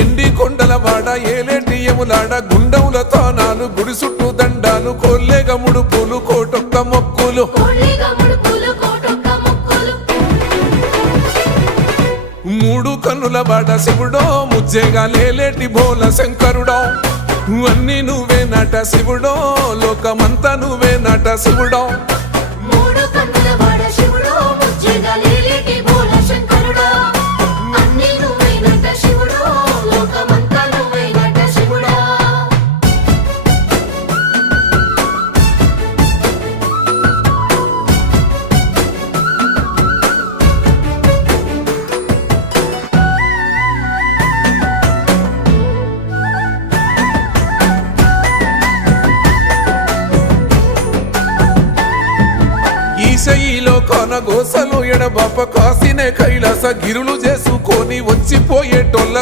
ఎండి కొండలవాడ ఏలేటి యములాడ గుండముల తానాలు గుడి చుట్టూ దండాలు కొల్లేగ ముడుపులు కోటొక్క మొక్కులు మూడు కన్నుల బాట శివుడో ముజ్జేగా లేలేటి బోల శంకరుడో అన్నీ నువ్వే నట శివుడో లోకమంతా నువ్వే నట శివుడో ఈశయిలో కొనగోసలు ఎడబాప కాసినే కైలాస గిరులు చేసుకొని వచ్చిపోయేటోళ్ళ